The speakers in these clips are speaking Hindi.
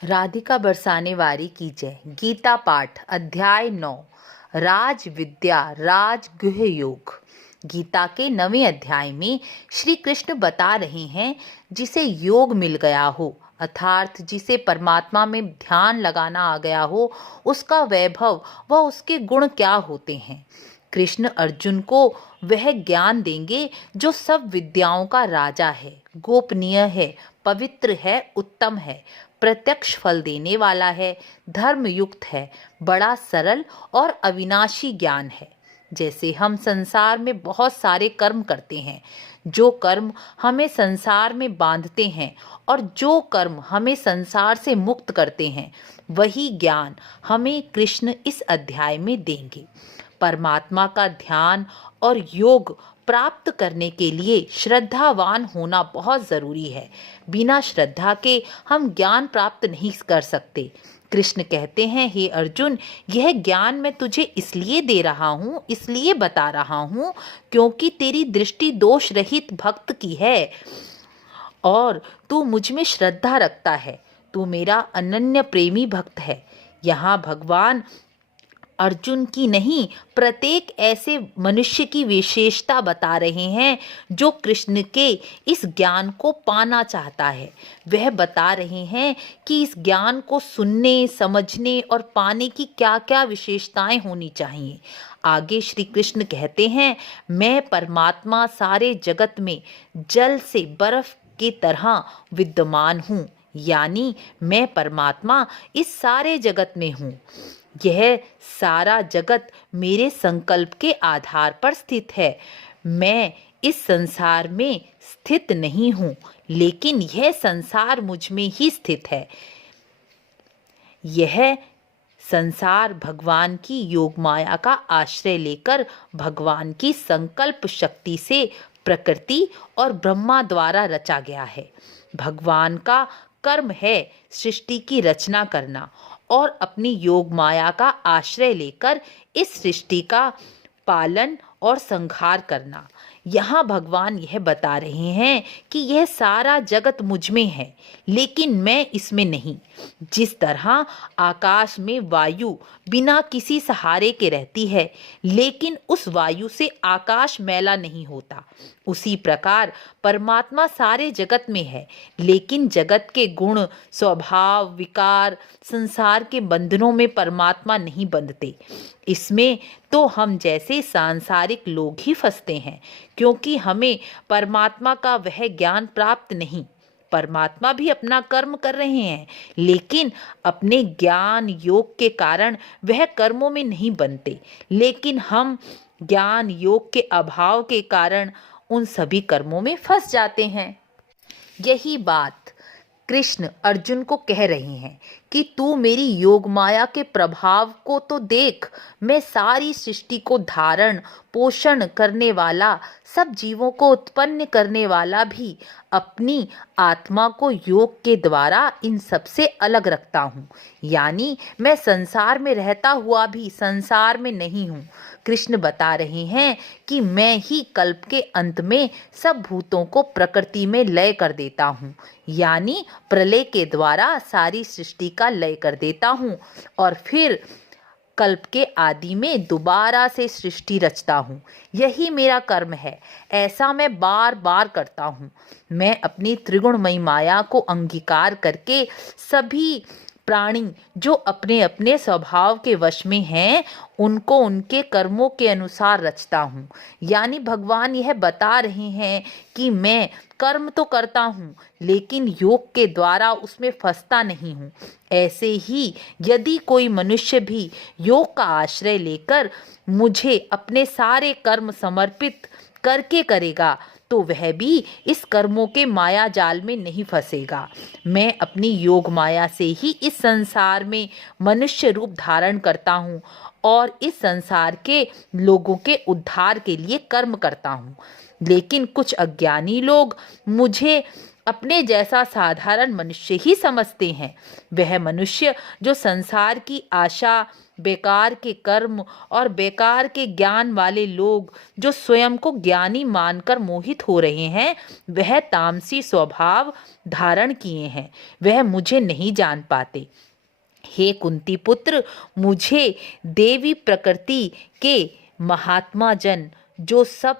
राधिका बरसाने वारी की जय। गीता पाठ अध्याय 9 राज विद्या राजगुह योग। गीता के 9वें अध्याय में श्री कृष्ण बता रहे हैं जिसे योग मिल गया हो अर्थात जिसे परमात्मा में ध्यान लगाना आ गया हो उसका वैभव व उसके गुण क्या होते हैं। कृष्ण अर्जुन को वह ज्ञान देंगे जो सब विद्याओं का राजा है, गोपनीय है, पवित्र है, उत्तम है, प्रत्यक्ष फल देने वाला है, धर्मयुक्त है, बड़ा सरल और अविनाशी ज्ञान है। जैसे हम संसार में बहुत सारे कर्म करते हैं, जो कर्म हमें संसार में बांधते हैं और जो कर्म हमें संसार से मुक्त करते हैं, वही ज्ञान हमें कृष्ण इस अध्याय में देंगे। परमात्मा का ध्यान और योग प्राप्त करने के लिए श्रद्धावान होना बहुत ज़रूरी है। बिना श्रद्धा के हम ज्ञान प्राप्त नहीं कर सकते। कृष्ण कहते हैं, हे अर्जुन, यह ज्ञान मैं तुझे इसलिए दे रहा हूँ, इसलिए बता रहा हूँ क्योंकि तेरी दृष्टि दोष रहित भक्त की है और तू मुझ में श्रद्धा रखता है। तू मेरा अनन्य प्रेमी भक्त है। यहाँ भगवान अर्जुन की नहीं, प्रत्येक ऐसे मनुष्य की विशेषता बता रहे हैं जो कृष्ण के इस ज्ञान को पाना चाहता है। वह बता रहे हैं कि इस ज्ञान को सुनने, समझने और पाने की क्या क्या विशेषताएं होनी चाहिए। आगे श्री कृष्ण कहते हैं, मैं परमात्मा सारे जगत में जल से बर्फ की तरह विद्यमान हूँ, यानी मैं परमात्मा इस सारे जगत में हूँ। यह सारा जगत मेरे संकल्प के आधार पर स्थित है। मैं इस संसार में स्थित नहीं हूँ, लेकिन यह संसार मुझ में ही स्थित है। यह संसार भगवान की योग माया का आश्रय लेकर भगवान की संकल्प शक्ति से प्रकृति और ब्रह्मा द्वारा रचा गया है। भगवान का कर्म है सृष्टि की रचना करना और अपनी योग माया का आश्रय लेकर इस सृष्टि का पालन और संहार करना। यहाँ भगवान यह बता रहे हैं कि यह सारा जगत मुझ में है, लेकिन मैं इसमें नहीं। जिस तरह आकाश में वायु बिना किसी सहारे के रहती है, लेकिन उस वायु से आकाश मैला नहीं होता, उसी प्रकार परमात्मा सारे जगत में है, लेकिन जगत के गुण, स्वभाव, विकार, संसार के बंधनों में परमात्मा नहीं बंधते। इसमें तो हम जैसे सांसारिक लोग ही फंसते हैं, क्योंकि हमें परमात्मा का वह ज्ञान प्राप्त नहीं। परमात्मा भी अपना कर्म कर रहे हैं, लेकिन अपने ज्ञान योग के कारण वह कर्मों में नहीं बनते, लेकिन हम ज्ञान योग के अभाव के कारण उन सभी कर्मों में फंस जाते हैं। यही बात कृष्ण अर्जुन को कह रहे हैं कि तू मेरी योग माया के प्रभाव को तो देख। मैं सारी सृष्टि को धारण पोषण करने वाला, सब जीवों को उत्पन्न करने वाला भी अपनी आत्मा को योग के द्वारा इन सब से अलग रखता हूँ, यानी मैं संसार में रहता हुआ भी संसार में नहीं हूँ। कृष्ण बता रहे हैं कि मैं ही कल्प के अंत में सब भूतों को प्रकृति में लय कर देता हूँ, यानी प्रलय के द्वारा सारी सृष्टि का लय कर देता हूँ और फिर कल्प के आदि में दोबारा से सृष्टि रचता हूँ। यही मेरा कर्म है। ऐसा मैं बार बार करता हूँ। मैं अपनी त्रिगुणमयी माया को अंगीकार करके सभी प्राणी जो अपने अपने स्वभाव के वश में हैं, उनको उनके कर्मों के अनुसार रचता हूँ। यानी भगवान यह बता रहे हैं कि मैं कर्म तो करता हूँ, लेकिन योग के द्वारा उसमें फंसता नहीं हूँ। ऐसे ही यदि कोई मनुष्य भी योग का आश्रय लेकर मुझे अपने सारे कर्म समर्पित करके करेगा, तो वह भी इस कर्मों के माया जाल में नहीं फंसेगा। मैं अपनी योग माया से ही इस संसार में मनुष्य रूप धारण करता हूँ और इस संसार के लोगों के उद्धार के लिए कर्म करता हूँ। लेकिन कुछ अज्ञानी लोग मुझे अपने जैसा साधारण मनुष्य ही समझते हैं। वह मनुष्य जो संसार की आशा, बेकार के कर्म और बेकार के ज्ञान वाले लोग जो स्वयं को ज्ञानी मानकर मोहित हो रहे हैं, वह तामसी स्वभाव धारण किए हैं, वह मुझे नहीं जान पाते। हे कुंती पुत्र, मुझे देवी प्रकृति के महात्मा जन जो सब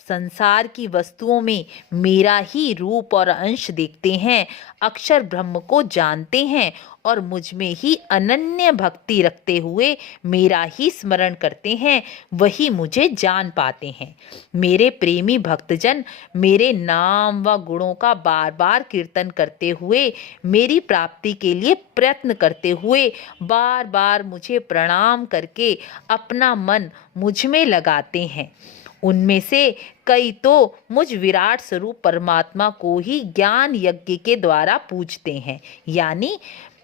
संसार की वस्तुओं में मेरा ही रूप और अंश देखते हैं, अक्षर ब्रह्म को जानते हैं और मुझ में ही अनन्य भक्ति रखते हुए मेरा ही स्मरण करते हैं, वही मुझे जान पाते हैं। मेरे प्रेमी भक्तजन मेरे नाम व गुणों का बार बार कीर्तन करते हुए, मेरी प्राप्ति के लिए प्रयत्न करते हुए, बार बार मुझे प्रणाम करके अपना मन मुझ में लगाते हैं। उनमें से कई तो मुझ विराट स्वरूप परमात्मा को ही ज्ञान यज्ञ के द्वारा पूजते हैं, यानी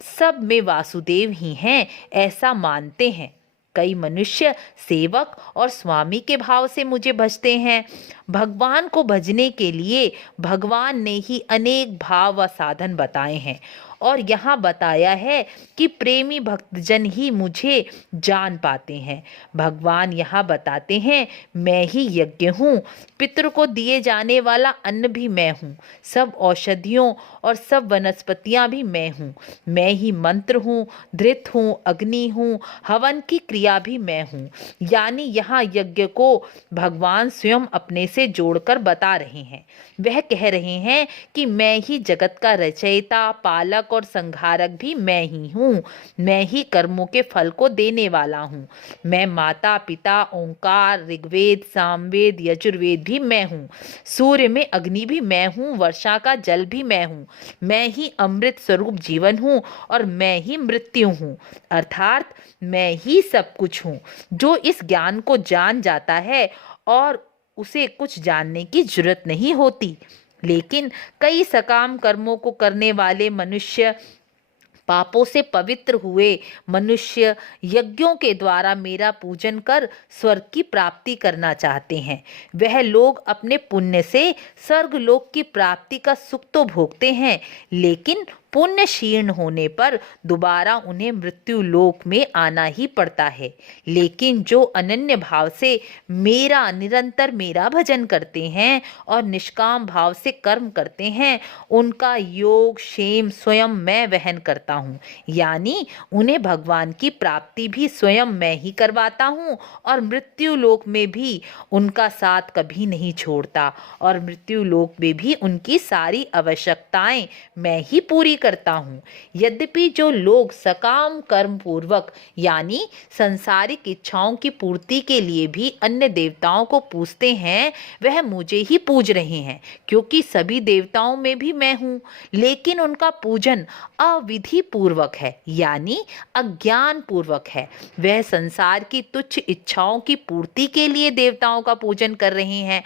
सब में वासुदेव ही हैं ऐसा मानते हैं। कई मनुष्य सेवक और स्वामी के भाव से मुझे भजते हैं। भगवान को भजने के लिए भगवान ने ही अनेक भाव व साधन बताए हैं और यहाँ बताया है कि प्रेमी भक्तजन ही मुझे जान पाते हैं। भगवान यहाँ बताते हैं, मैं ही यज्ञ हूँ, पितृ को दिए जाने वाला अन्न भी मैं हूँ, सब औषधियों और सब वनस्पतियाँ भी मैं हूँ, मैं ही मंत्र हूँ, धृत हूँ, अग्नि हूँ, हवन की क्रिया भी मैं हूँ। यानी यहाँ यज्ञ को भगवान स्वयं अपने से जोड़कर बता रहे हैं। वह कह रहे हैं कि मैं ही जगत का रचयिता, पालक और संहारक भी मैं ही हूँ, मैं ही कर्मों के फल को देने वाला हूँ। मैं माता पिता, ओंकार, ऋग्वेद, सामवेद, यजुर्वेद भी मैं हूँ, सूर्य में अग्नि भी मैं हूँ, वर्षा का जल भी मैं हूँ, मैं ही अमृत स्वरूप जीवन हूँ और मैं ही मृत्यु हूँ, अर्थात मैं ही सब कुछ हूँ। जो इस ज्ञान को जान जाता है और उसे कुछ जानने की जरूरत नहीं होती। लेकिन कई सकाम कर्मों को करने वाले मनुष्य, पापों से पवित्र हुए मनुष्य यज्ञों के द्वारा मेरा पूजन कर स्वर्ग की प्राप्ति करना चाहते हैं। वह लोग अपने पुण्य से स्वर्गलोक की प्राप्ति का सुख तो भोगते हैं, लेकिन पुण्य क्षीण होने पर दोबारा उन्हें मृत्यु लोक में आना ही पड़ता है। लेकिन जो अनन्य भाव से निरंतर मेरा भजन करते हैं और निष्काम भाव से कर्म करते हैं, उनका योग क्षेम स्वयं मैं वहन करता हूँ। यानी उन्हें भगवान की प्राप्ति भी स्वयं मैं ही करवाता हूँ और मृत्यु लोक में भी उनका साथ कभी नहीं छोड़ता और मृत्यु लोक में भी उनकी सारी आवश्यकताएं मैं ही पूरी करता हूँ। यद्यपि जो लोग सकाम कर्म पूर्वक यानी सांसारिक इच्छाओं की पूर्ति के लिए भी अन्य देवताओं को पूजते हैं, वह मुझे ही पूज रहे हैं, क्योंकि सभी देवताओं में भी मैं हूँ। लेकिन उनका पूजन अविधि पूर्वक है, यानी अज्ञान पूर्वक है। वह संसार की तुच्छ इच्छाओं की पूर्ति के लिए देवताओं का पूजन कर रहे हैं,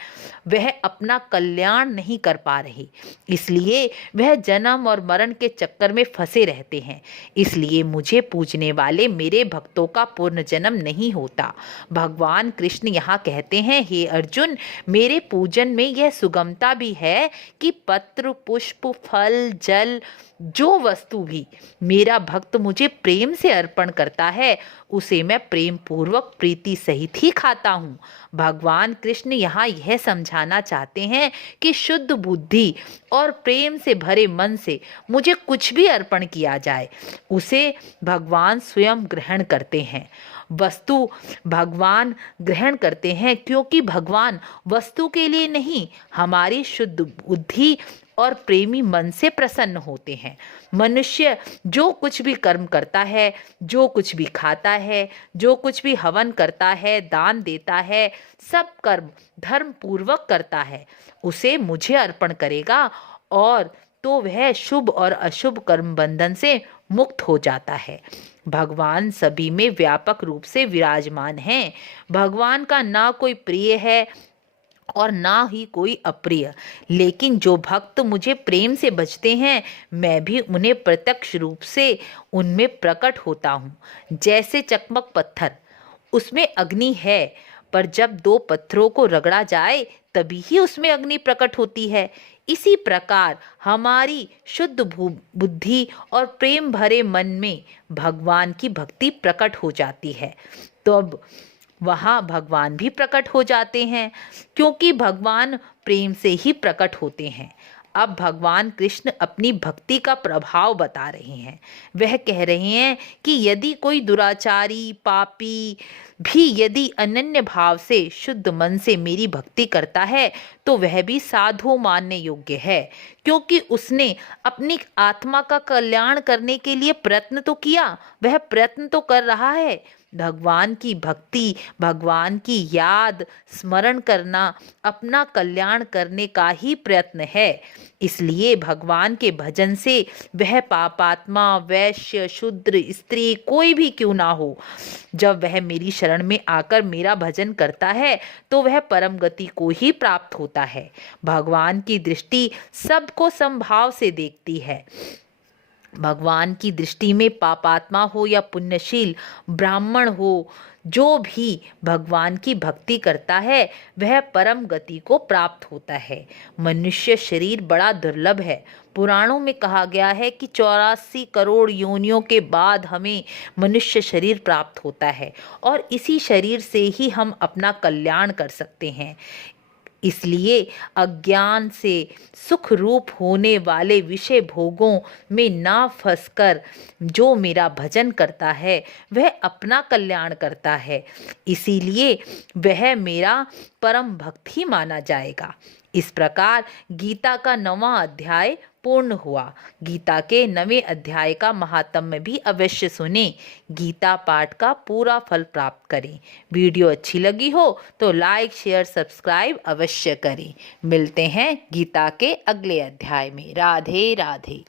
वह अपना कल्याण नहीं कर पा रहे, इसलिए वह जन्म और मरण के चक्कर में फंसे रहते हैं। इसलिए मुझे पूजने वाले मेरे भक्तों का पुनर्जन्म नहीं होता। भगवान कृष्ण यहाँ कहते हैं, हे अर्जुन, मेरे पूजन में यह सुगमता भी है कि पत्र, पुष्प, फल, जल, जो वस्तु भी मेरा भक्त मुझे प्रेम से अर्पण करता है, उसे मैं प्रेम पूर्वक प्रीति सहित ही खाता हूँ। भगवान कृष्ण यहाँ यह समझाना चाहते हैं कि शुद्ध बुद्धि और प्रेम से भरे मन से मुझे कुछ भी अर्पण किया जाए, उसे भगवान स्वयं ग्रहण करते हैं। वस्तु भगवान ग्रहण करते हैं क्योंकि भगवान वस्तु के लिए नहीं, हमारी शुद्ध बुद्धि और प्रेमी मन से प्रसन्न होते हैं। मनुष्य जो कुछ भी कर्म करता है, जो कुछ भी खाता है, जो कुछ भी हवन करता है, दान देता है, सब कर्म धर्म पूर्वक करता है, उसे मुझे अर्पण करेगा और तो वह शुभ और अशुभ कर्म बंधन से मुक्त हो जाता है। भगवान सभी में व्यापक रूप से विराजमान हैं। भगवान का ना कोई प्रिय है और ना ही कोई अप्रिय, लेकिन जो भक्त मुझे प्रेम से भजते हैं, मैं भी उन्हें प्रत्यक्ष रूप से उनमें प्रकट होता हूँ। जैसे चकमक पत्थर, उसमें अग्नि है, पर जब दो पत्थरों को रगड़ा जाए तभी ही उसमें अग्नि प्रकट होती है। इसी प्रकार हमारी शुद्ध बुद्धि और प्रेम भरे मन में भगवान की भक्ति प्रकट हो जाती है। तो अब वहाँ भगवान भी प्रकट हो जाते हैं, क्योंकि भगवान प्रेम से ही प्रकट होते हैं। अब भगवान कृष्ण अपनी भक्ति का प्रभाव बता रहे हैं। वह कह रहे हैं कि यदि कोई दुराचारी पापी भी यदि अनन्य भाव से शुद्ध मन से मेरी भक्ति करता है तो वह भी साधु मानने योग्य है, क्योंकि उसने अपनी आत्मा का कल्याण करने के लिए प्रयत्न तो किया, वह प्रयत्न तो कर रहा है। भगवान की भक्ति, भगवान की याद, स्मरण करना अपना कल्याण करने का ही प्रयत्न है। इसलिए भगवान के भजन से वह पापात्मा, वैश्य, शूद्र, स्त्री कोई भी क्यों ना हो, जब वह मेरी शरण में आकर मेरा भजन करता है तो वह परम गति को ही प्राप्त होता है। भगवान की दृष्टि सबको समभाव से देखती है। भगवान की दृष्टि में पापात्मा हो या पुण्यशील, ब्राह्मण हो, जो भी भगवान की भक्ति करता है वह परम गति को प्राप्त होता है। मनुष्य शरीर बड़ा दुर्लभ है। पुराणों में कहा गया है कि 84 करोड़ योनियों के बाद हमें मनुष्य शरीर प्राप्त होता है और इसी शरीर से ही हम अपना कल्याण कर सकते हैं। इसलिए अज्ञान से सुख रूप होने वाले विषय भोगों में ना फंसकर जो मेरा भजन करता है वह अपना कल्याण करता है, इसीलिए वह मेरा परम भक्त ही माना जाएगा। इस प्रकार गीता का 9वां अध्याय पूर्ण हुआ। गीता के 9वें अध्याय का महात्म्य भी अवश्य सुनें। गीता पाठ का पूरा फल प्राप्त करें। वीडियो अच्छी लगी हो तो लाइक, शेयर, सब्सक्राइब अवश्य करें। मिलते हैं गीता के अगले अध्याय में। राधे राधे।